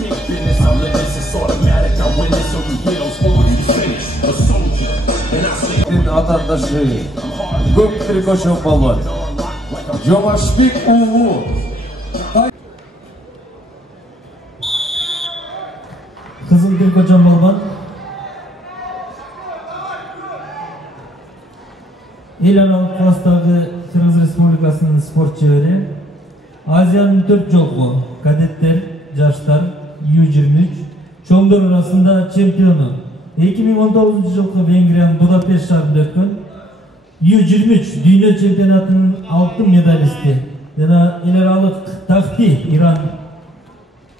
big business. I live this, it's automatic. I win this over hills, already finished. A soldier, and I say Атардашы Көк Трикошев балуан Жомашбек уулу Кызыл Трикочон балуан эл аралык класстагы Кыргыз Республикасынын спорт чебери, Азиянын 4 жолку кадеттер, жаштар, U23 чоңдор арасында чемпиону, 2019 жылкы Венгриянын Будапешт шаарында өткөн U23 дүйнө чемпионатынын алтын медалисти жана эл аралык Тахти Иран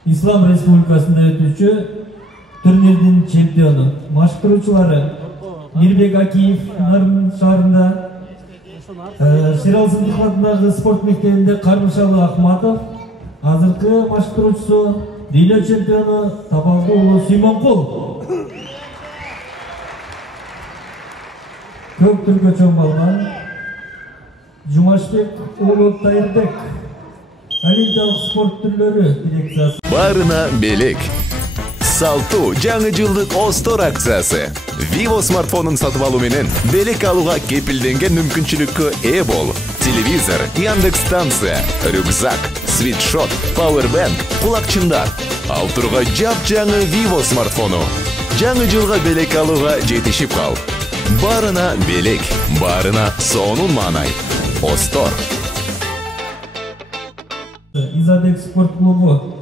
Ислам Республикасында өтүүчү турнирдин чемпиону. Башкаруучулары Мирбек Акиев Нарын шаарында, Шерал Сындыков атындагы спорт мектебинде Кармышалы Акматов, азыркы башкаруучусу дүйнө чемпиону Табалды уулу Сүймөнкул. Көк Түркөчөн балуан Жумашбек уулу Тайырбек, олимпиялык спорт түрлөрү дирекциясы. Барына белек. Салтуу жаңы жылдык Остор акциясы. Vivo смартфонун сатып алуу менен белек алууга кепилденген мүмкүнчүлүккө ээ бол. Телевизор, Яндекс станция, рюкзак, свитшот, пауэрбанк, кулакчындар. Ал тургай жап-жаңы Vivo смартфону. Жаңы жылга белек алууга жетишип кал. Барына белек, барына сонун маанай. Остор. Изабек спорт клубу,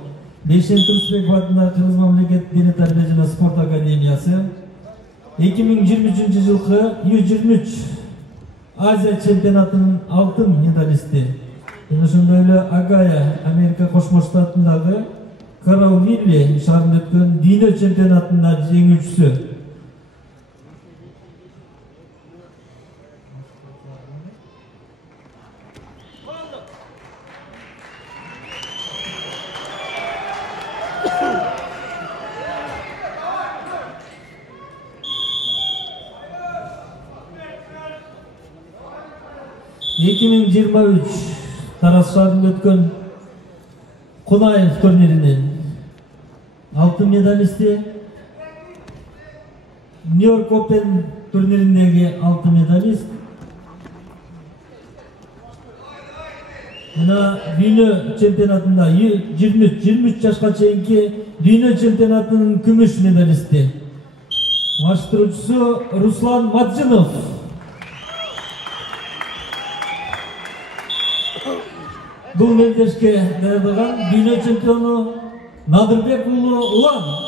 Бейшен Турсбеков атындагы Кыргыз мамлекеттик дене тарбия жана спорт академиясы 2023 жылкы U23 Азия чемпионатынын алтын медалисти. Ошондой эле Агая Америка Кошмо Штатындагы Караувилли шаарында өткөн дүйнө чемпионатында жеңүүчүсү. Тарас шаарында өткөн Кунаев турниринин алтын медалисти, Нью-Йорк Опен турнириндеги алтын медалист, жана дүйнө чемпионатында 23 жашка чейинки дүйнө чемпионатынын күмүш медалисти. Баштыруучусу Руслан Маджинов. Бул мелдешке даярдаган дүйнө чемпиону Надырбек уулу Улан.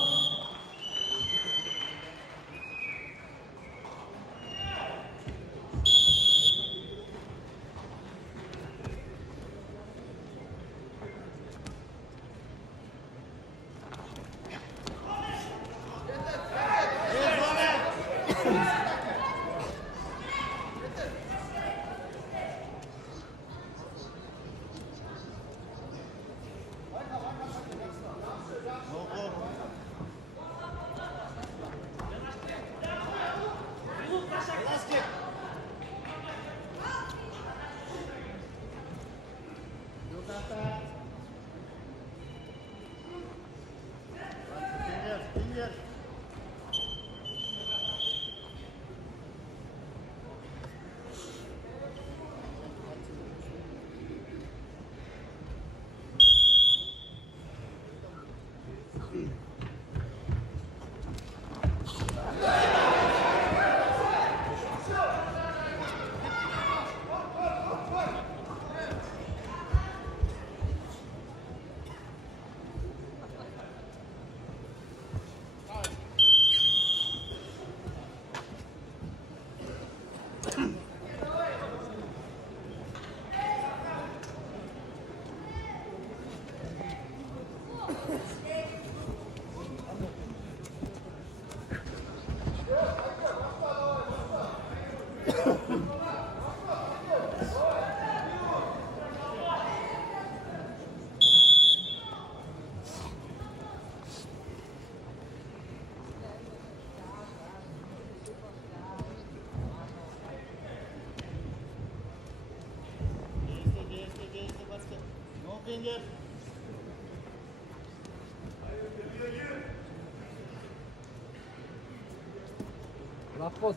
Lapot.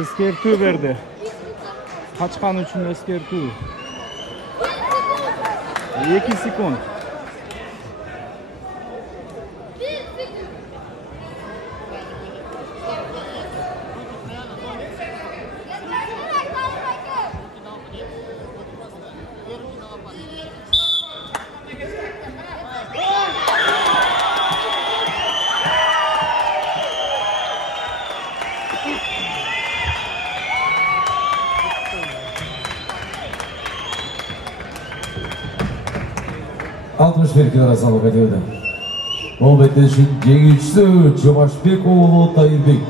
Eskertүү berdi. Kaçkan üçün eskertүү. 2 sekund. Altmış bir kilo sallık ediyordu. Бул беттешин жеңүүчүсү Жомашбек уулу Тайырбек.